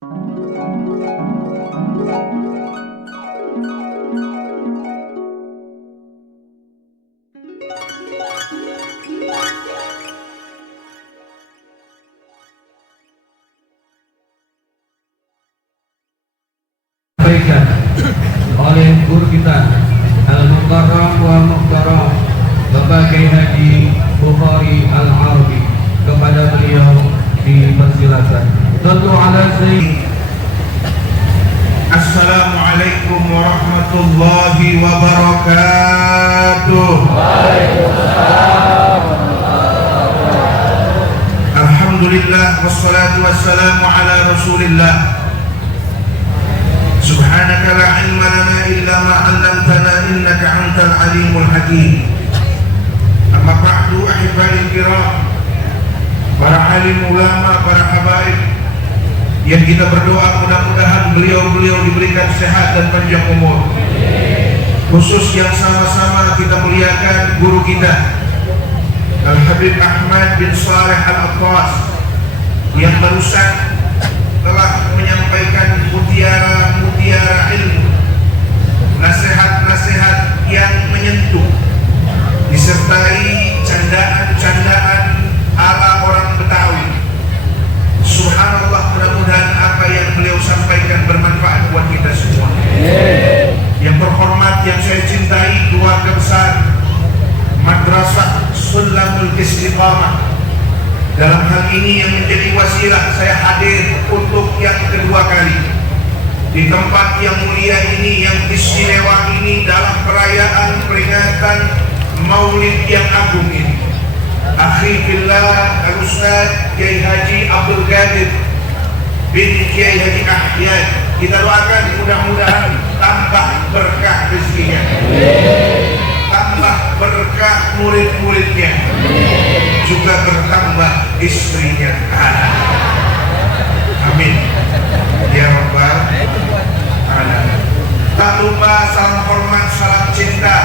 oleh guru kita Al-Mukarram wal Muhtaram Bapak Kiai Haji Bukhari Al-Arabi, kepada beliau dipersilakan. Sallu ala sayyid. Assalamualaikum warahmatullahi wabarakatuh. Alhamdulillah wassalatu wassalamu ala Rasulillah. Subhanaka la ilma lana illa ma 'allamtana innaka antal alimul hakim. Amma ba'du, ahibbail kiram, para alim ulama, para habaib yang kita berdoa mudah-mudahan beliau-beliau diberikan sehat dan panjang umur. Khusus yang sama-sama kita muliakan guru kita Al-Habib Ahmad bin Saleh Al-Attas yang barusan telah menyampaikan mutiara-mutiara ilmu, nasihat-nasihat yang menyentuh, disertai candaan-candaan ala orang Betawi. Subhanallah, mudah-mudahan apa yang beliau sampaikan bermanfaat buat kita semua. Yang terhormat, yang saya cintai, keluarga besar Madrasah Sulamul Istiqamah, dalam hal ini yang menjadi wasilah saya hadir untuk yang kedua kali di tempat yang mulia ini, yang istimewa ini, dalam perayaan peringatan Maulid yang agung ini. Akhi fillah Al-Ustaz Kiai Haji Abdul Qadir bin Kiai Haji Ahyan, kita doakan mudah-mudahan tambah berkah rezekinya, tambah berkah murid-muridnya, juga bertambah istrinya. Amin ya rabbal alamin. Tak lupa salam hormat, salam cinta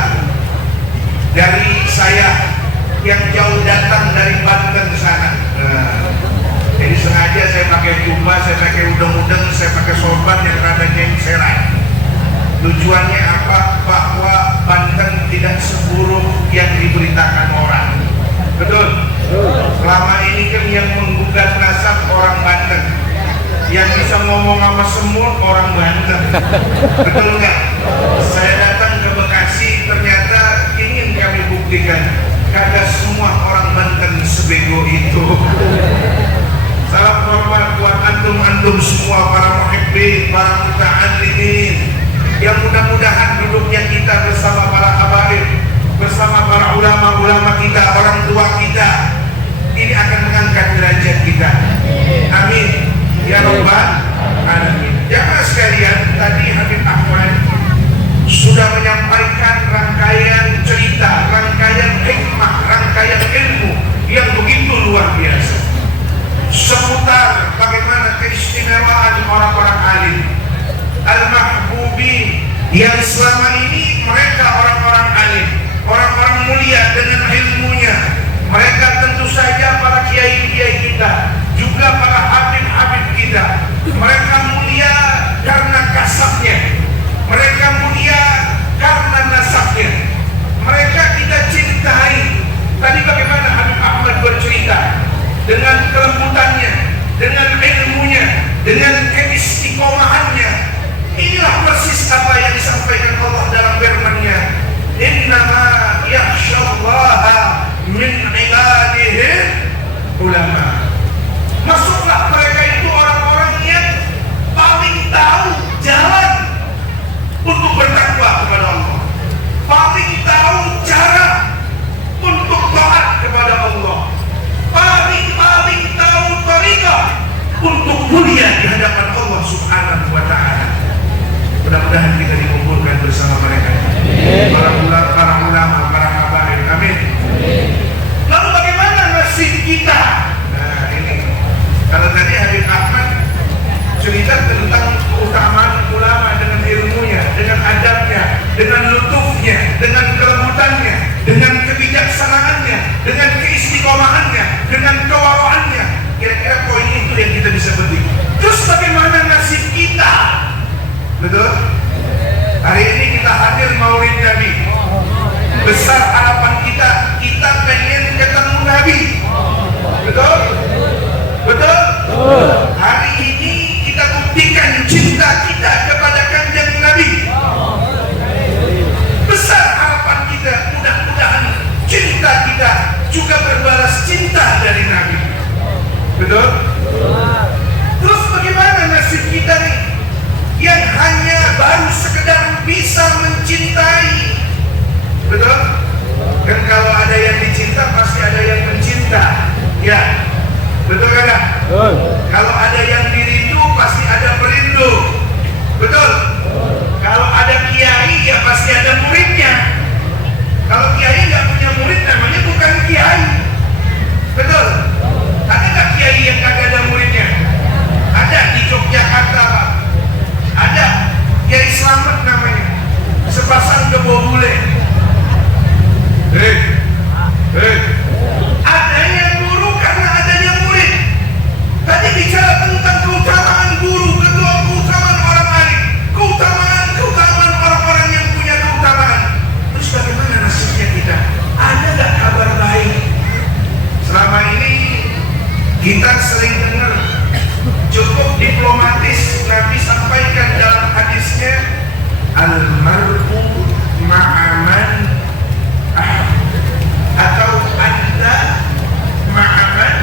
dari saya yang jauh datang dari Banten ke sana. Jadi sengaja saya pakai jubah, saya pakai udeng-udeng, saya pakai sorban yang rada nyengseran. Tujuannya apa? Bahwa Banten tidak seburuk yang diberitakan orang. Betul? Selama ini kan yang menggugat nasab orang Banten, yang bisa ngomong sama semut orang Banten. Betul nggak? Saya datang ke Bekasi, ternyata ingin kami buktikan kagak semua orang Banten sebego itu. Salam hormat buat antum-antum semua, para muhibbin, para muta'allimin, yang mudah-mudahan duduknya kita bersama para habaib, bersama para ulama-ulama kita, orang tua kita, ini akan mengangkat derajat kita. Amin ya rabbal alamin. Jamaah sekalian, tadi Habib Ahmad sudah menyampaikan rangkaian cerita, rangkaian hikmah, rangkaian ilmu yang begitu luar biasa seputar bagaimana keistimewaan orang-orang alim al-mahbubi, yang selama ini mereka orang-orang alim, orang-orang mulia dengan ilmunya. Mereka tentu saja para kiai-kiai kita, juga para habib-habib kita. Mereka mulia karena kasabnya, mereka mulia karena nasabnya. Mereka kita cintai. Tadi bagaimana Habib Ahmad bercerita dengan kelembutannya, dengan ilmunya, dengan keistiqomahannya. Inilah persis apa yang disampaikan Allah dalam firman-Nya, innama yakhsyallaha min ibadihi ulama. Masuklah mereka itu orang-orang yang paling tahu jalan untuk bertakwa kepada Allah, paling tahu cara untuk taat kepada Allah, paling tahu tariqah untuk mulia di hadapan Allah Subhanahu wa ta'ala. Mudah-mudahan kita dikumpulkan bersama mereka, para ulama, para habaib. Amin. Lalu bagaimana nasib kita? Nah ini, kalau tadi Habib Ahmad cerita tentang keutamaan ulama dengan ilmunya, dengan adabnya, dengan lutufnya, dengan kelembutannya, dengan kebijaksanaannya, dengan keistiqomahannya, dengan kewaraannya. Kira-kira poin itu yang kita bisa petik. Terus bagaimana Betul? Hari ini kita hadir maulid Nabi. Besar harapan kita, kita pengen ketemu Nabi. Betul? Betul? Hari ini kita buktikan cinta kita kepada kanjeng Nabi. Besar harapan kita, mudah-mudahan cinta kita juga berbalas cinta dari Nabi. Betul? Terus bagaimana nasib kita nih yang hanya baru sekedar bisa mencintai? Betul? Kan kalau ada yang dicinta pasti ada yang mencinta. Ya. Betul kan? Kalau ada yang dirindu pasti ada perindu. Betul? Kalau ada kiai ya pasti ada muridnya. Kalau kiai nggak punya murid namanya bukan kiai. Betul? Ada nggak kiai yang kagak ada muridnya? Ada di Yogyakarta, Pak. Ada Kiai Slamet namanya. Sepasang kebo bule. Adanya guru karena adanya murid. Tadi bicara tentang keutamaan guru, keutamaan orang alim, keutamaan orang-orang yang punya keutamaan. Terus bagaimana nasibnya kita? Ada nggak kabar baik? Selama ini kita sering dengar, cukup diplomatis Nabi sampaikan dalam hadisnya, al-mar'u ma'aman atau anta ma'aman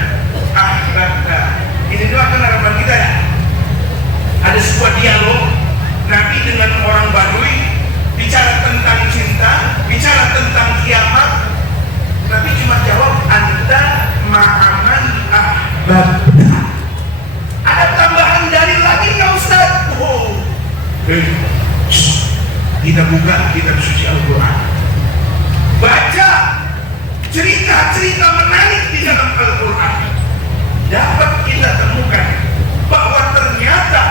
ahbabta. Ini doa kan harapan kita ya. Ada sebuah dialog Nabi dengan orang Badui, bicara tentang cinta, bicara tentang kiamat. Nabi cuma jawab anta ma'aman ahbabta. Ada tambahan dari lagi nggak Ustaz? Oh, kita buka kitab suci Al-Quran, baca cerita-cerita menarik di dalam Al-Quran, dapat kita temukan bahwa ternyata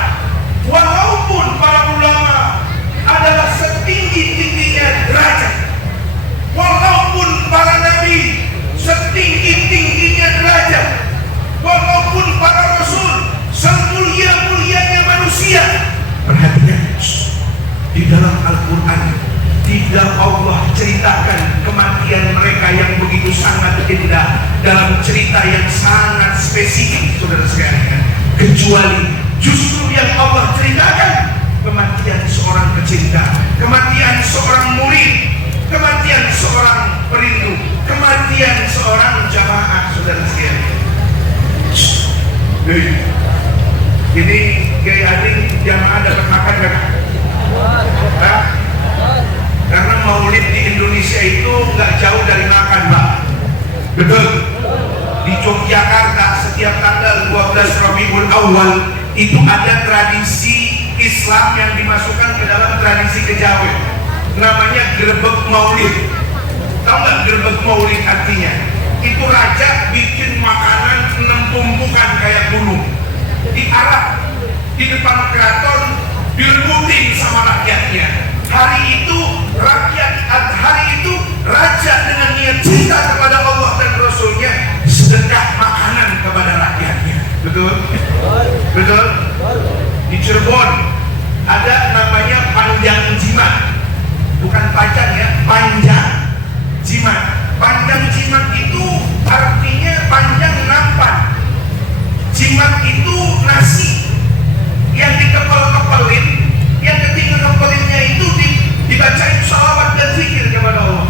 walaupun para ulama adalah setinggi-tingginya derajat, walaupun para nabi setinggi-tingginya derajat, walaupun para rasul semulia-mulianya manusia, perhatikan, di dalam Al-Quran tidak Allah ceritakan kematian mereka yang begitu sangat indah dalam cerita yang sangat spesifik, saudara sekalian, kecuali justru yang Allah ceritakan kematian seorang pecinta, kematian seorang murid, kematian seorang perindu, kematian seorang jamaah, saudara sekalian. Jadi Kiai Ading jamaah dapat makan kan? Karena maulid di Indonesia itu nggak jauh dari makan, Pak. Betul. Di Yogyakarta setiap tanggal 12 Rabiul Awal itu ada tradisi Islam yang dimasukkan ke dalam tradisi kejawen. Namanya gerbek maulid. Tahu nggak gerbek maulid artinya? Itu raja bikin makanan 6 tumpukan kayak gunung, diarak di depan keraton, direbutin sama rakyatnya. Hari itu raja dengan niat cinta kepada Allah dan Rasulnya sedekah makanan kepada rakyatnya. Betul? Betul? Di Cirebon ada namanya panjang jimat, bukan pajak ya, panjang jimat. Panjang jimat itu artinya panjang nampan. Jimat itu nasi yang dikepel-kepelin, yang ketika kepelinnya itu dibacain salawat dan zikir kepada Allah.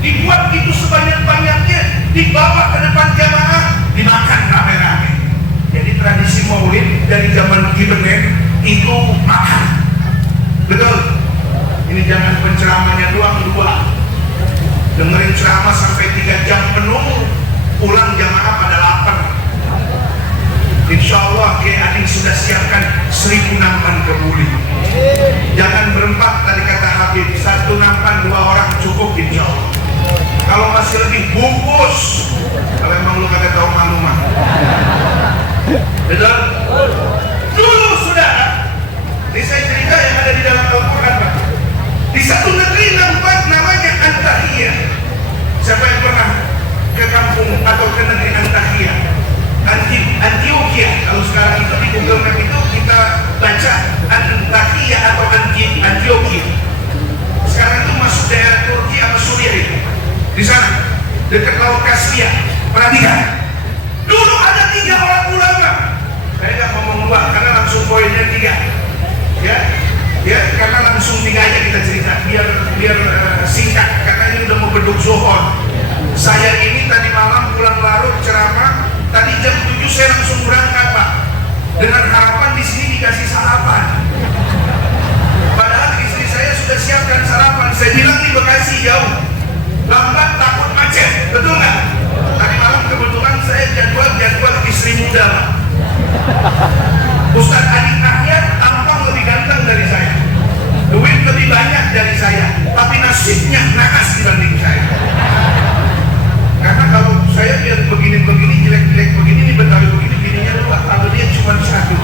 Dibuat itu sebanyak-banyaknya, dibawa ke depan jamaah, dimakan rame-rame. Jadi tradisi maulid dari zaman Gibenen itu makan. Betul? Ini jangan penceramahnya doang dua. Dengerin ceramah sampai 3 jam penuh, pulang jamaah pada lapar. Insya Allah Kiai Ading sudah siapkan 1000 nampan kebuli. Jangan berempat tadi kata Habib, 1 nampan 2 orang cukup insya Allah. Kalau masih lebih bungkus, kalau emang lu kagak tahu malu mah. Betul? Dulu sudah, ini saya cerita yang ada di dalam Al-Quran, Pak. Di satu negeri namanya Antahiyah. Siapa yang pernah ke kampung atau ke negeri Antahiyah? Antioquia. Kalau sekarang itu di Google Map itu kita baca Antahiyah saya langsung berangkat Pak, dengan harapan di sini dikasih sarapan. Padahal istri saya sudah siapkan sarapan. Saya bilang di Bekasi jauh, lambat takut macet, betul nggak? Tadi malam kebetulan saya jadwal istri muda Pak. Ustaz Adi Nahyar tampang lebih ganteng dari saya, duit lebih banyak dari saya, tapi nasibnya naas dibanding saya. Karena kalau saya biar begini-begini, jelek-jelek begini, ini Betawi begini, bininya dua, kalau dia cuma satu.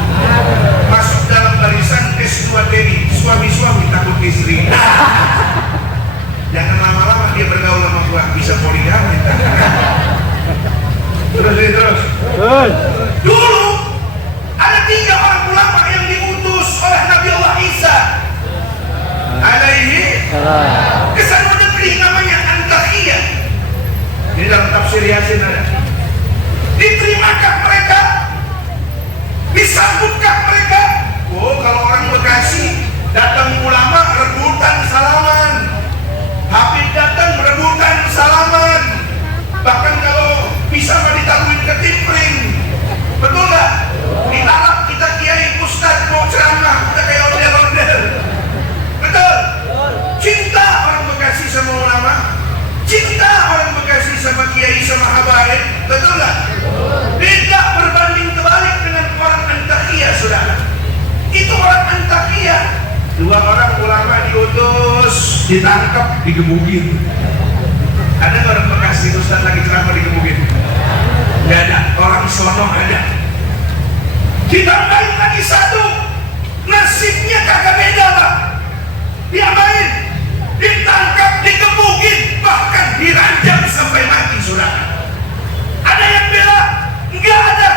Masuk dalam barisan S2 TI, suami-suami takut istri. Jangan lama-lama dia bergaul sama gua, bisa poligami. Terus. Dulu ada 3 orang ulama yang diutus oleh Nabi Allah Isa alaihi ke satu negeri namanya Antakya. Ini dalam tafsir Yasin ada. Diterimakah mereka? Disambutkah mereka? Oh, kalau orang Bekasi datang ulama rebutan salaman, Habib datang rebutan salaman, bahkan kalau bisa mah ditaruhin ke timpring. Betul nggak? Di Arab kita kiai ustaz mau ceramah kita kayak ondel-ondel. Betul? Cinta orang Bekasi sama ulama, cinta orang Bekasi sama kiai sama habaib. Betul nggak? Tidak berbanding terbalik dengan orang Antakya, saudara. Itu orang Antakya, 2 orang ulama diutus, ditangkap, digebukin. Ada orang Bekasi ustaz lagi ceramah digebukin? Nggak ada. Orang sono ada. Ditambahin lagi 1, nasibnya kagak beda Pak. Diapain? Ditangkap, digebukin, bahkan diranjang sampai mati, saudara. Ada yang bela? Enggak ada.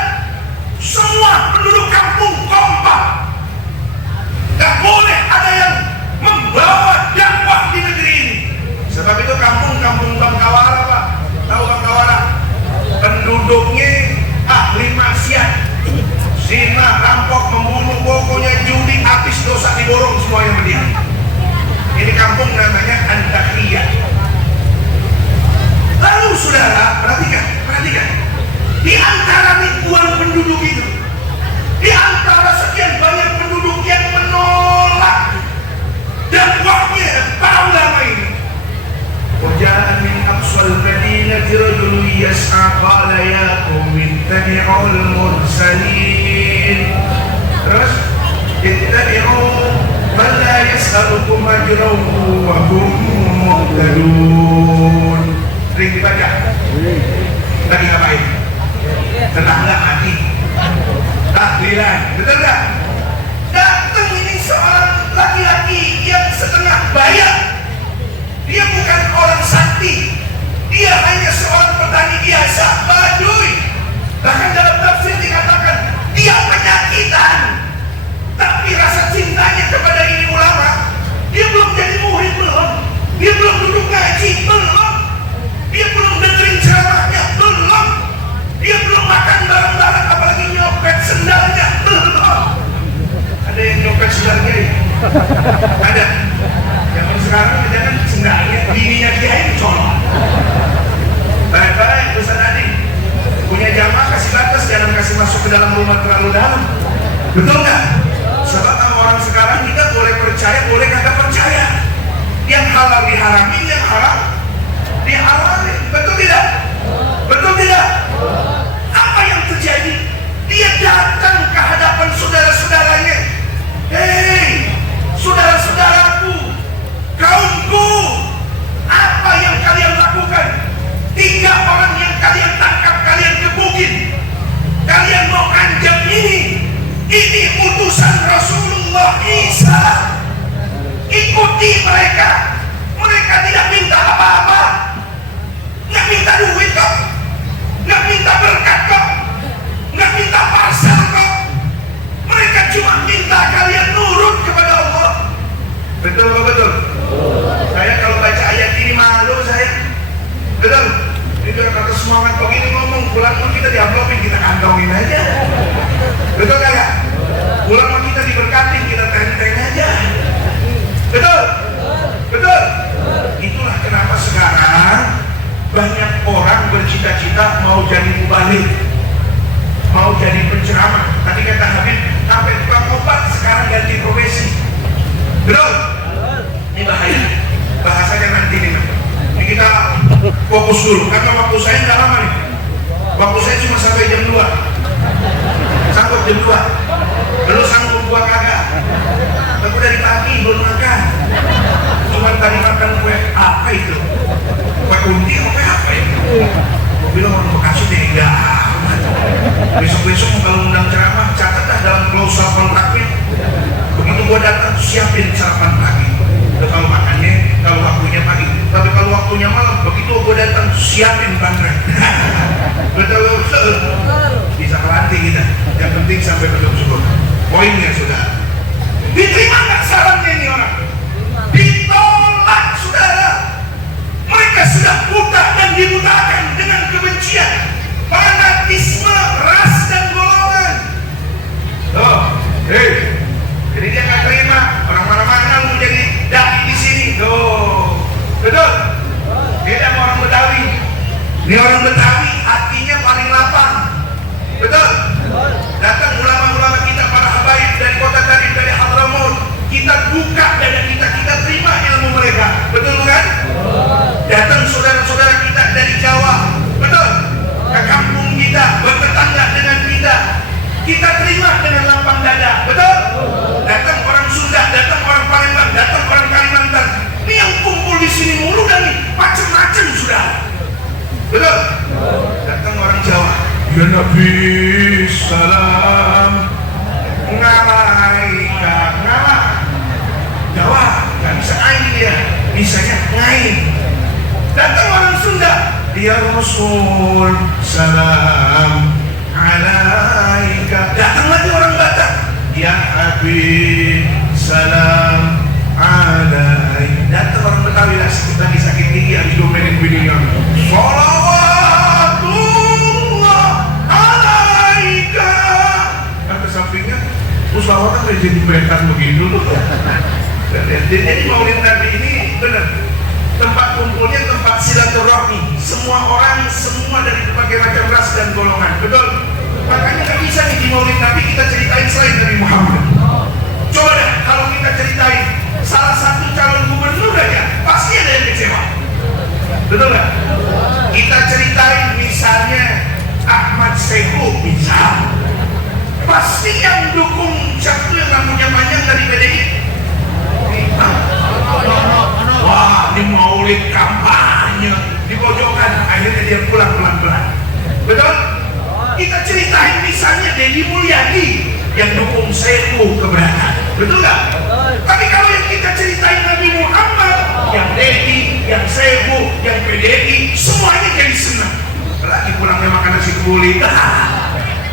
Semua penduduk kampung kompak. Gak boleh ada yang membawa dakwah di negeri ini. Sebab itu kampung-kampung Bangkawara Pak, tahu Bangkawara? Penduduknya ahli maksiat, zina, rampok, membunuh, pokoknya judi, habis dosa diborong semuanya dia. Ini kampung namanya Antakya. Lalu saudara, perhatikan. Di antara ribuan penduduk itu, di antara sekian banyak penduduk yang menolak dakwahnya para ulama ini, وجاء من أقصى المدينة رجل يسعى قال يا قوم اتبعوا المرسلين. Terus اتبعوا من لا يسألكم أجرا وهم مهتدون. Sering dibaca. Lagi ngapain? Tetangga mati. Tahlilan, betul nggak? Datang ini seorang laki-laki yang setengah bayar. Dia bukan orang sakti, dia hanya seorang petani biasa, Baduy. Bahkan dalam tafsir dikatakan dia penyakitan, tapi rasa cintanya kepada ini ulama. Dia belum jadi muhid, belum. Dia belum duduk ngaji, belum. Dia belum dengerin ceramahnya, belum. Dia belum makan bareng-bareng, apalagi nyopet sendalnya, belum. Ada yang nyopet sendalnya? Ada. Zaman sekarang jangan sendalnya, bininya dia ini colok. Baik-baik, Ustaz Adi. Punya jamaah kasih batas, jangan kasih masuk ke dalam rumah terlalu dalam. Betul nggak? Sebab sama orang sekarang kita boleh percaya, boleh kagak percaya. Yang halal diharamin, yang haram dihalalin. Betul tidak? Betul tidak? Apa yang terjadi? Dia datang ke hadapan saudara-saudaranya. Hei, saudara-saudaraku, kaumku, apa yang kalian lakukan? 3 orang yang kalian tangkap, kalian gebukin, kalian mau anjam ini utusan Rasulullah Isa. Ikuti mereka. Mereka tidak minta apa-apa, nggak minta duit kok, nggak minta berkat kok, nggak minta parcel kok. Mereka cuma minta kalian nurut kepada Allah. Betul apa betul? Saya kalau baca ayat ini malu saya. Betul? Itu kata semangat begini ngomong, pulang kita diamplopin, kita kantongin aja. Betul kagak? Pulang kita diberkatin, kita tenteng aja. Betul? Betul? fokus dulu karena waktu saya nggak lama nih. Waktu saya cuma sampai jam 2. Sanggup jam 2. Belum sanggup gua kagak. Aku dari pagi belum makan. Cuma tadi makan kue apa itu? Kue undi apa itu? Gua bilang orang Bekasi tega amat. Besok-besok kalau undang ceramah catatlah dalam klausul kontraknya. Begitu gua datang siapin sarapan pagi. Udah kalau makannya kalau waktunya pagi. Tapi kalau waktunya malam begitu gua datang siapin bandrek. Betul. Bisa melatih kita. Yang penting sampai bersyukur. Poinnya sudah. Diterima nggak sarannya ini orang? Ditolak, saudara. Mereka sudah buta dan dibutakan dengan kebencian, fanatisme, ras dan golongan. Jadi dia nggak terima orang mana-mana mau jadi dai di sini. Betul. Beda sama orang Betawi. Ini orang Betawi hatinya paling lapang. Betul. Datang ulama-ulama kita para habaib dari kota Tarif, dari Hadramaut, kita buka dada kita terima ilmu mereka. Betul kan? Datang saudara-saudara kita dari Jawa, betul, ke kampung kita, bertetangga dengan kita terima dengan lapang dada. Betul. Datang orang Sunda, datang orang Palembang, datang orang Kalimantan. Ini yang kumpul di sini mulu dan nih macam-macam sudah. Betul. Datang orang Jawa, ya Nabi salam ngalaika ngalah. Jawa nggak bisa ain dia, bisanya ngain. Datang orang Sunda, ya Rasul salam alaika. Datang lagi orang Batak, ya Habib salam alaika. Datang orang Betawi lah lagi sakit gigi habis domelin bininya, salawatullah alaika. Kan ke sampingnya Usbawah kan udah jadi bentar begitu loh. Jadi maulid Nabi ini benar tempat kumpulnya, tempat silaturahmi. Semua orang, semua dari berbagai macam ras dan golongan. Betul. Makanya nggak bisa nih di maulid Nabi kita ceritain selain Nabi Muhammad. Coba deh kalau kita ceritain salah satu calon gubernur aja pasti ada yang kecewa. Betul nggak? Kita ceritain misalnya Ahmad Sehu misal, pasti yang dukung siapa yang rambutnya panjang dari PDI. Wah, ini maulid kampanye di pojokan, akhirnya dia pulang pelan-pelan. Betul? Kita ceritain misalnya Deddy Mulyadi yang dukung Sehu keberatan. Betul nggak? Tapi kalau yang kita ceritain Nabi Muhammad, yang Deddy, yang Sehu, yang PDI, semuanya jadi senang. Lagi pulangnya makan nasi kebuli.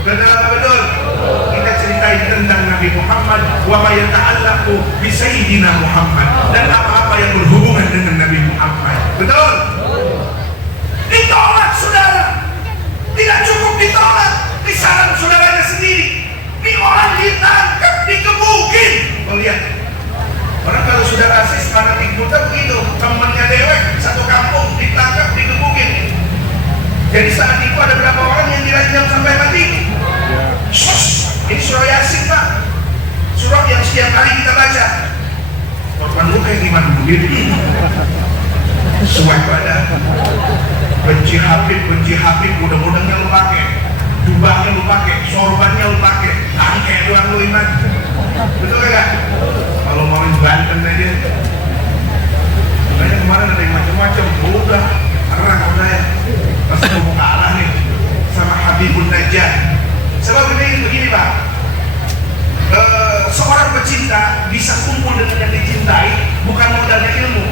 Betul. Kita ceritain tentang Nabi Muhammad, wa ma yata'allaqu bi sayyidina Muhammad, dan apa-apa yang berhubungan dengan Nabi Muhammad. Betul? Ditolak saudara. Tidak cukup ditolak, disaran saudaranya sendiri. Ini orang ditangkap, dikebukin. Oh lihat. Orang kalau sudah rasis, fanatik buta begitu. Temannya dewek, satu kampung ditangkap, dikebukin. Jadi saat itu ada berapa orang yang dirajam sampai mati? Ini surah Yasin Pak, surah yang setiap hari kita baca. Korban lu kayak gimana begitu? Suai pada benci Habib, mudah-mudahnya lu pakai, jubahnya lu pakai, sorbannya lu pakai, tangke doang lu iman. Betul gak? Kalau mau Banten aja, makanya kemarin ada yang macam-macam, udah udah ya, pasti mau kalah nih sama Habibun Najjar. Sebab ini begini Pak, seorang pecinta bisa kumpul dengan yang dicintai bukan modalnya ilmu,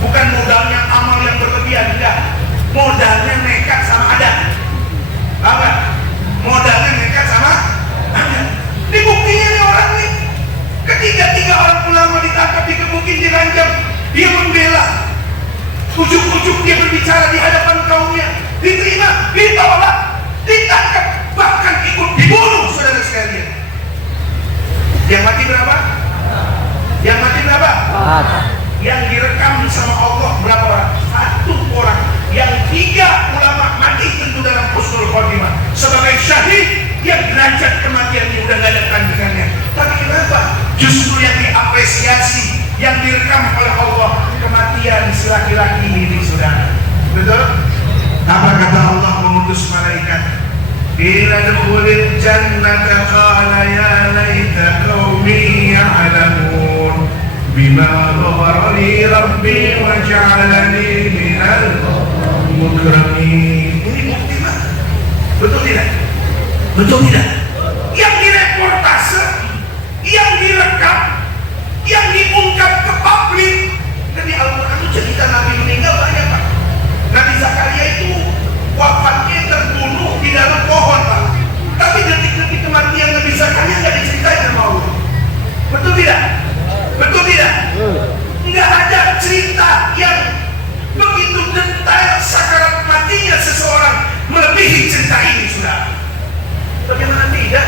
bukan modalnya amal yang berlebihan, enggak. Modalnya nekat sama adat. Apa? Modalnya nekat sama adat. Ini buktinya nih orang nih, ketiga orang ulama ditangkap, dikebukin, diranjam, dia membela, ujuk-ujuk dia berbicara di hadapan kaumnya, diterima, ditolak, ditangkap, bahkan ikut dibunuh saudara sekalian. Yang mati berapa? Yang mati berapa? Yang direkam sama Allah berapa orang? 1 orang. Yang 3 ulama mati tentu dalam husnul khotimah sebagai syahid yang derajat kematiannya udah gak ada tandingannya. Tapi kenapa? Justru yang diapresiasi, yang direkam oleh Allah kematian si laki-laki ini saudara. Betul? Apa kata Allah mengutus malaikat? Ila dukhulil jannata qala ya laita qaumi ya'lamun bima ghafara li rabbi wa ja'alani minal mukramin. Ini bukti mana? Betul tidak? Betul tidak? Yang direportase, yang direkam, yang diungkap ke publik. Dan di Al-Quran itu cerita Nabi meninggal banyak, Pak. Nabi Zakaria itu wafatnya terbunuh di dalam pohon, Pak. Tapi detik-detik kematian Nabi Zakaria nggak diceritain sama Allah. Betul tidak? Betul tidak? Nggak ada cerita yang begitu detail sakarat matinya seseorang melebihi cerita ini, sudah. Bagaimana tidak?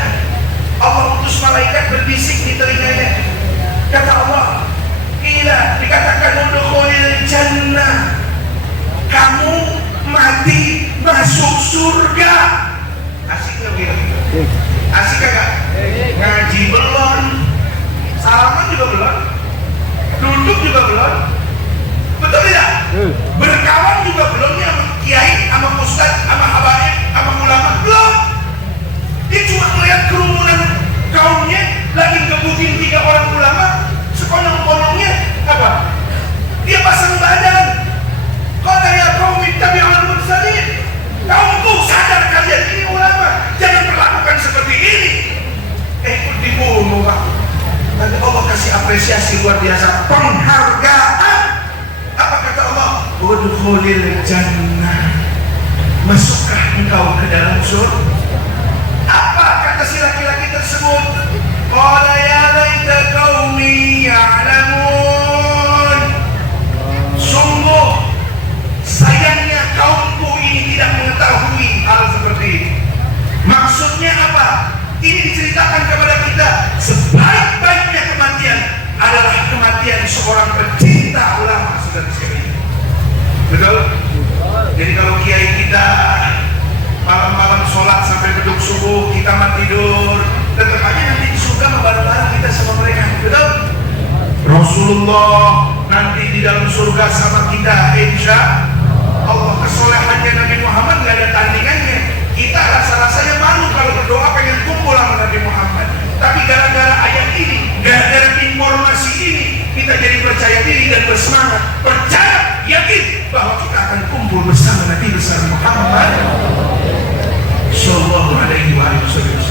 Allah utus malaikat berbisik di telinganya. Kata Allah, gila, dikatakan udkhulil jannah, kamu mati masuk surga. Asik nggak gitu? Asik kagak? Ngaji belum, salaman juga belum, duduk juga belum, betul tidak? Berkawan juga belum, ya sama kiai, sama ustaz, sama habaib, sama ulama belum. Dia cuma melihat kerumunan kaumnya lagi gebukin 3 orang ulama, sekonong-konongnya apa? Dia pasang badan. Qala ya qaumi ittabi'ul mursalin. Kaumku, sadar kalian ini ulama, jangan perlakukan seperti ini. Ikut dibunuh, Pak. Tapi Allah kasih apresiasi luar biasa, penghargaan. Apa kata Allah? Udkhulil jannah. Masuklah engkau ke dalam surga. Apa kata si laki-laki tersebut? Qala ya laita qaumi ya'lamun. Sungguh sayangnya kaumku ini tidak mengetahui hal seperti ini. Maksudnya apa? Ini diceritakan kepada kita, sebaik-baiknya kematian adalah kematian seorang pecinta ulama, saudara sekalian. Betul? Jadi kalau kiai kita malam-malam sholat sampai beduk subuh, kita mati tidur, tetap aja nanti di surga bareng-bareng kita sama mereka. Betul? Rasulullah nanti di dalam surga sama kita, insya Allah. Kesolehannya Nabi Muhammad gak ada tandingannya. Kita rasa-rasanya malu kalau berdoa pengen kumpul sama Nabi Muhammad. Tapi gara-gara ayat ini, gara-gara informasi ini, kita jadi percaya diri dan bersemangat, percaya, yakin bahwa kita akan kumpul bersama Nabi besar Muhammad Sallallahu alaihi wasallam.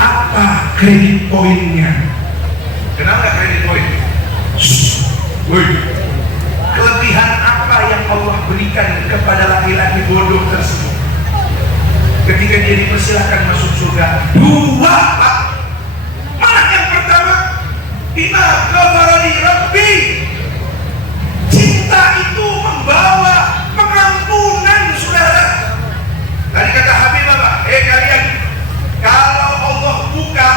Apa kredit poinnya? Kenapa kredit poin? Woi, kelebihan apa yang Allah berikan kepada laki-laki bodoh tersebut ketika dia dipersilahkan masuk surga? 2, Pak. Mana yang pertama? Bima ghafara li rabbi. Cinta itu membawa pengampunan, saudara. Tadi kata Habib apa? Kalian, kalau Allah buka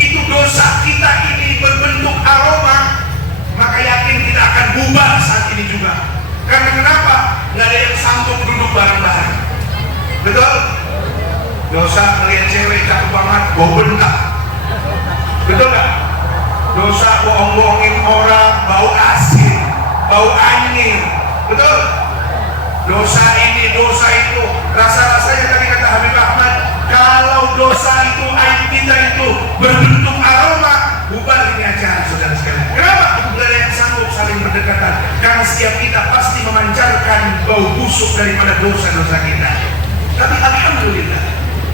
itu dosa kita ini berbentuk aroma, maka yakin kita akan bubar saat ini juga. Karena kenapa? Nggak ada yang sanggup duduk bareng-bareng. Betul? Dosa melihat cewek cakep banget, bau bentak. Betul nggak? Dosa bohong-bohongin orang, bau asin, bau angin. Betul? Dosa ini, dosa itu, rasa-rasanya tadi kata Habib Ahmad, kalau dosa itu, aib kita itu berbentuk aroma, bubar ini acara, saudara sekalian. Kenapa? Tidak ada yang sanggup saling berdekatan, karena setiap kita pasti memancarkan bau busuk daripada dosa-dosa kita. Tapi alhamdulillah,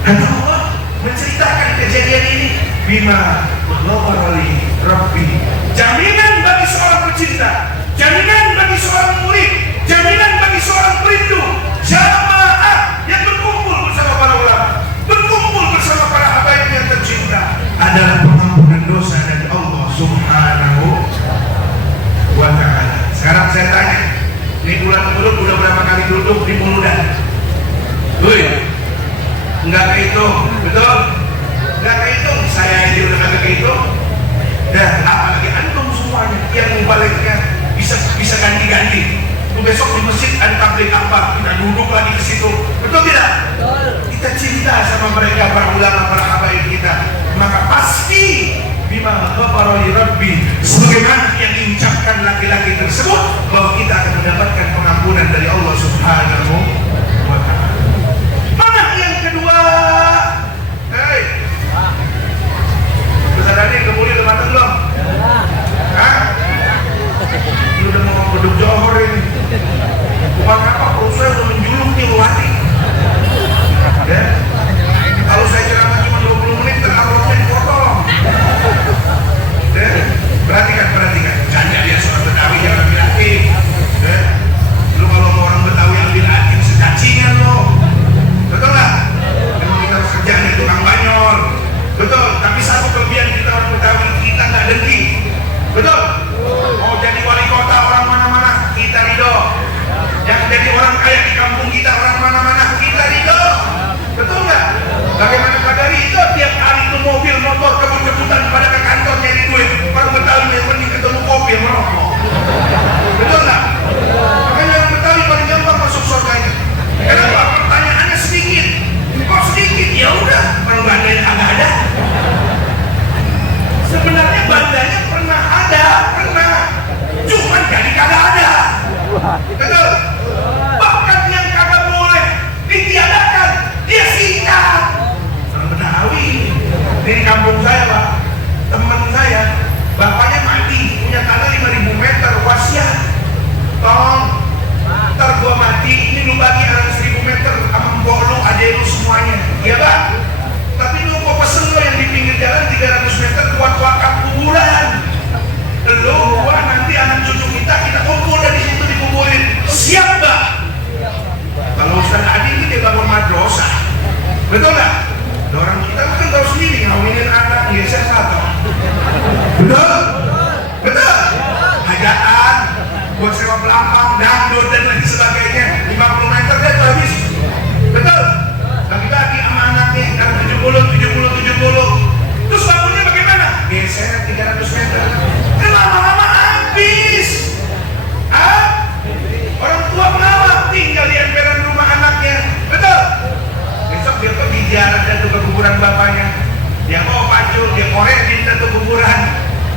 kata Allah menceritakan kejadian ini, bima ghafara li rabbi. Jaminan bagi seorang pecinta, jaminan bagi seorang murid, jaminan bagi seorang perindu, jamaah yang berkumpul bersama para ulama, berkumpul bersama para habaib yang tercinta, adalah pengampunan dosa dari Allah Subhanahu wa ta'ala. Sekarang saya tanya, ini bulan mulut udah berapa kali duduk di Muludan? Woi, enggak kehitung, betul? Enggak kehitung, saya aja udah kagak kehitung. Dan apalagi antum semuanya yang mubaliknya bisa ganti-ganti. Besok di masjid ada tabligh apa, kita duduk lagi ke situ, betul tidak? Kita cinta sama mereka, para ulama, para habaib kita, maka pasti bima ghafara li rabbi, sebagaimana yang diucapkan laki-laki tersebut, bahwa kita akan mendapatkan pengampunan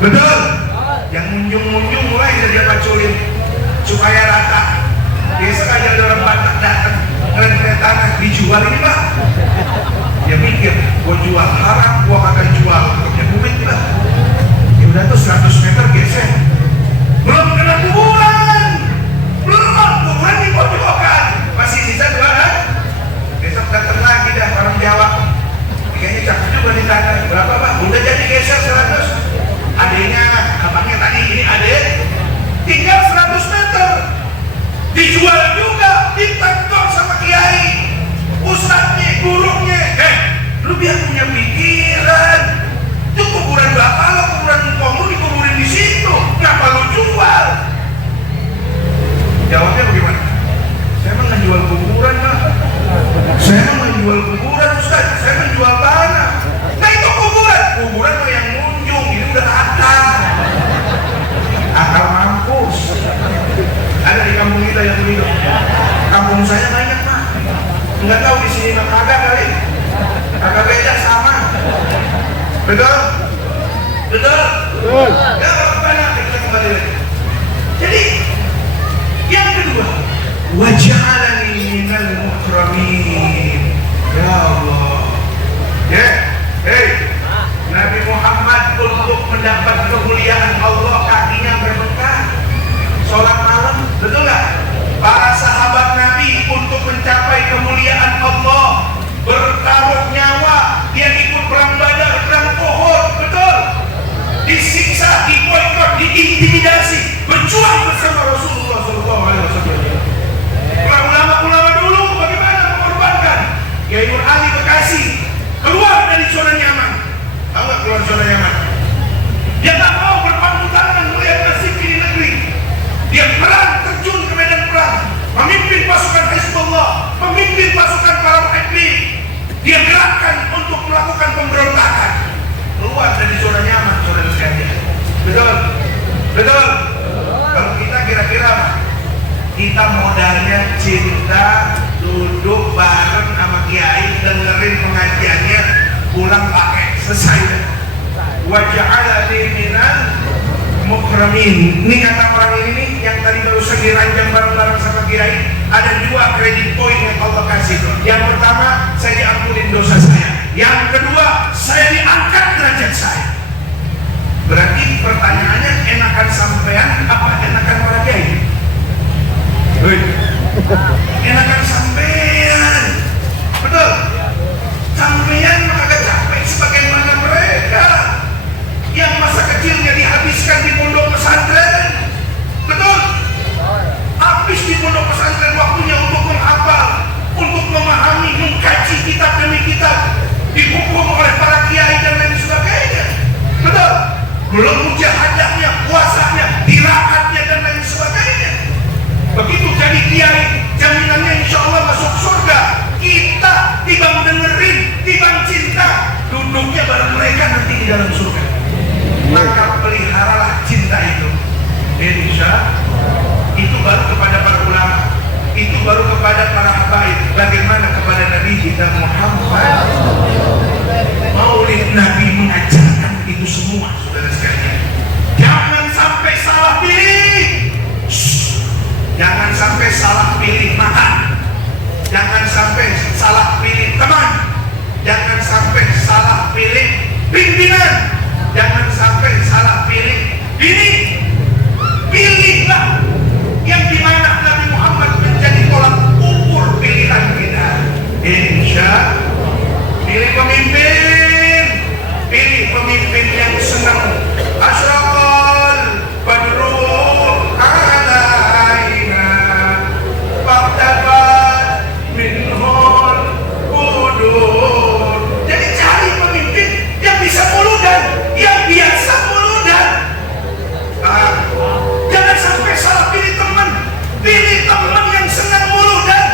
Betul. Yang munjung-munjung mulai dia paculin supaya rata. Besok aja ada orang Batak datang ngeliat tanah dijual ini Pak. Dia mikir, gua jual haram, gua akan jual punya duit Pak. Ya udah tuh 100 meter geser. Belum kena kuburan. Kuburan dipojokkan. Masih sisa 2 kan? Besok datang lagi dah orang Jawa. Kayaknya cakep juga nih tanah. Berapa Pak? Udah jadi geser 100. Adanya, abangnya tadi ini adek. Tinggal 100 meter. Dijual juga, ditekor sama kiai, ustadznya, gurunya. Lu biar punya pikiran. Itu kuburan bapak lo, kuburan engkong lu dikuburin di situ. Kenapa lu jual? Jawabnya bagaimana? Saya mah nggak jual kuburan Pak. Saya mah nggak jual kuburan Ustaz. Saya menjual tanah. Nah itu kuburan. Kuburan mah yang munjung. Ini udah ada. Akal mampus. Ada di kampung kita yang begitu. Kampung saya banyak Pak. Nggak tahu di sini mah kagak kali. Kagak beda sama. Betul? Betul? Betul. Ya apa-apa kita kembali lagi. Jadi yang kedua, waj'alani minal mukramin. Ya Allah. Ya, Nabi Muhammad untuk mendapat kemuliaan Allah kakinya berberkah. Sholat malam, betul nggak? Para sahabat Nabi untuk mencapai kemuliaan Allah bertaruh nyawa. Dia ikut perang Badar, perang Uhud, betul? Disiksa, diboikot, diintimidasi, berjuang bersama Rasulullah SAW. Ulama-ulama dulu bagaimana mengorbankan? Kiai Nur Ali Bekasi keluar dari zona nyaman. Tahu nggak keluar zona nyaman? Dia tak mau berpangku tangan melihat nasib di negeri. Dia perang, terjun ke medan perang, memimpin pasukan Hizbullah, memimpin pasukan para muhajirin. Dia gerakkan untuk melakukan pemberontakan. Keluar dari zona nyaman, saudara sekalian. Betul? Betul? Kalau kita kira-kira kita modalnya cinta, duduk bareng sama kiai, dengerin pengajiannya, pulang pakai, selesai. Waj'alani minal mukramin. Ini kata orang ini yang tadi barusan diranjang bareng-bareng sama kiai. Ada 2 kredit poin yang Allah kasih. Yang pertama, saya diampunin dosa saya. Yang kedua, saya diangkat derajat saya. Berarti pertanyaannya, enakan sampean apa enakan para kiai? Enakan sampean. Betul? Sampean agak capek sebagaimana mereka yang masa kecilnya dihabiskan di pondok pesantren. Betul? Habis di pondok pesantren waktunya untuk menghafal, untuk memahami, mengkaji kitab demi kitab, dihukum oleh para kiai dan lain sebagainya. Betul? Belum mujahadahnya, puasanya, tiraatnya dan lain sebagainya. Begitu jadi kiai, jaminannya insya Allah masuk surga. Kita tibang dengerin, tibang cinta, duduknya bareng mereka nanti di dalam surga. Maka peliharalah cinta itu. Insya itu baru kepada para ulama, itu baru kepada para habaib. Bagaimana kepada Nabi kita Muhammad? Maulid Nabi mengajarkan itu semua, saudara sekalian. Jangan sampai salah pilih. Jangan sampai salah pilih makan. Jangan sampai salah pilih teman. Jangan sampai salah pilih pimpinan. Jangan sampai salah pilih bini. Pilihlah yang dimana Nabi Muhammad menjadi tolak ukur pilihan kita. Insya pilih pemimpin. Pilih pemimpin yang senang. Asyraqal badru alaina faqtabat minhul qudur. Jadi cari pemimpin yang bisa muludan, yang biasa muludan. Jangan sampai salah pilih teman. Pilih teman yang senang muludan.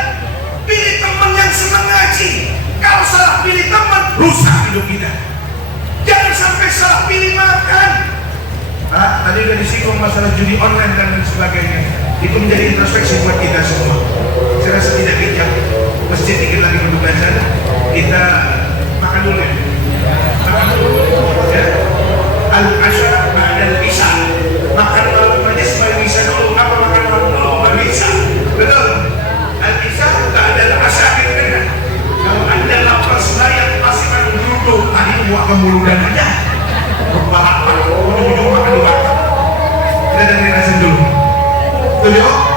Pilih teman yang senang ngaji. Kalau salah pilih teman, rusak hidup kita. Jangan sampai salah pilih makan. Tadi udah disinggung masalah judi online dan lain sebagainya. Itu menjadi introspeksi buat kita semua. Saya rasa tidak bijak. Masjid dikit lagi berbuka sana. Kita makan dulu ya. Makan dulu. Ya. Al-Asyar ba'da muak kemuludan aja. Ujung-ujung makan dua. Kita dengerin asin dulu. Tuh,